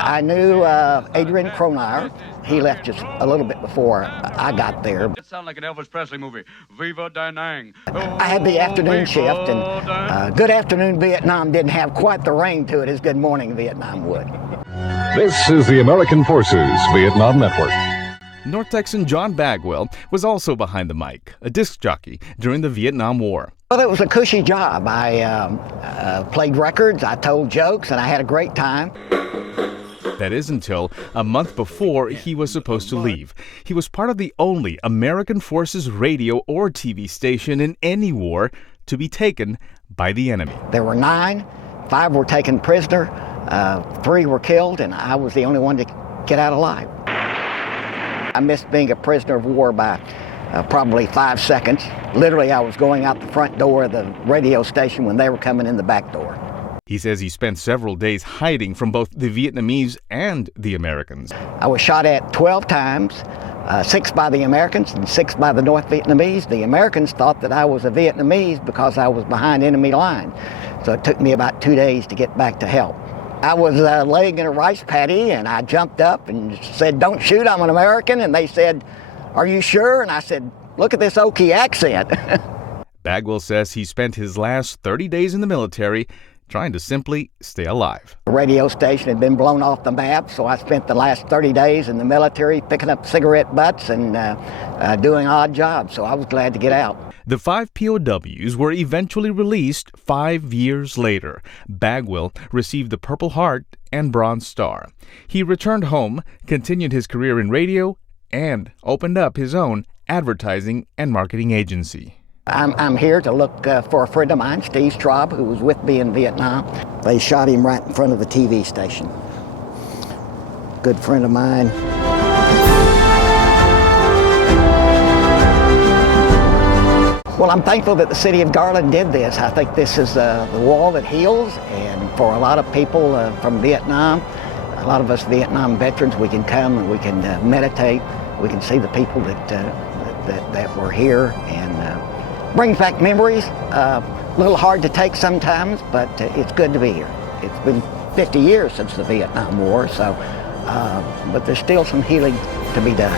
I knew Adrian Cronauer. He left just a little bit before I got there. It sounds like an Elvis Presley movie. Viva Da Nang. I had the afternoon shift, and Good Afternoon Vietnam didn't have quite the ring to it as Good Morning Vietnam would. This is the American Forces Vietnam Network. North Texan John Bagwell was also behind the mic, a disc jockey during the Vietnam War. Well, it was a cushy job. I played records, I told jokes, and I had a great time. That is until a month before he was supposed to leave. He was part of the only American Forces radio or TV station in any war to be taken by the enemy. There were 9, 5 were taken prisoner, 3 were killed, and I was the only one to get out alive. I missed being a prisoner of war by probably 5 seconds. Literally, I was going out the front door of the radio station when they were coming in the back door. He says he spent several days hiding from both the Vietnamese and the Americans. I was shot at 12 times, 6 by the Americans and 6 by the North Vietnamese. The Americans thought that I was a Vietnamese because I was behind enemy lines. So it took me about 2 days to get back to help. I was laying in a rice paddy, and I jumped up and said, "Don't shoot, I'm an American." And they said, "Are you sure?" And I said, "Look at this Okie accent." Bagwell says he spent his last 30 days in the military trying to simply stay alive. The radio station had been blown off the map, so I spent the last 30 days in the military picking up cigarette butts and doing odd jobs, so I was glad to get out. The 5 POWs were eventually released 5 years later. Bagwell received the Purple Heart and Bronze Star. He returned home, continued his career in radio, and opened up his own advertising and marketing agency. I'm here to look for a friend of mine, Steve Straub, who was with me in Vietnam. They shot him right in front of the TV station. Good friend of mine. Well, I'm thankful that the city of Garland did this. I think this is the wall that heals, and for a lot of people from Vietnam, a lot of us Vietnam veterans, we can come and we can meditate. We can see the people that were here, and brings back memories. A little hard to take sometimes, but it's good to be here. It's been 50 years since the Vietnam War, so but there's still some healing to be done.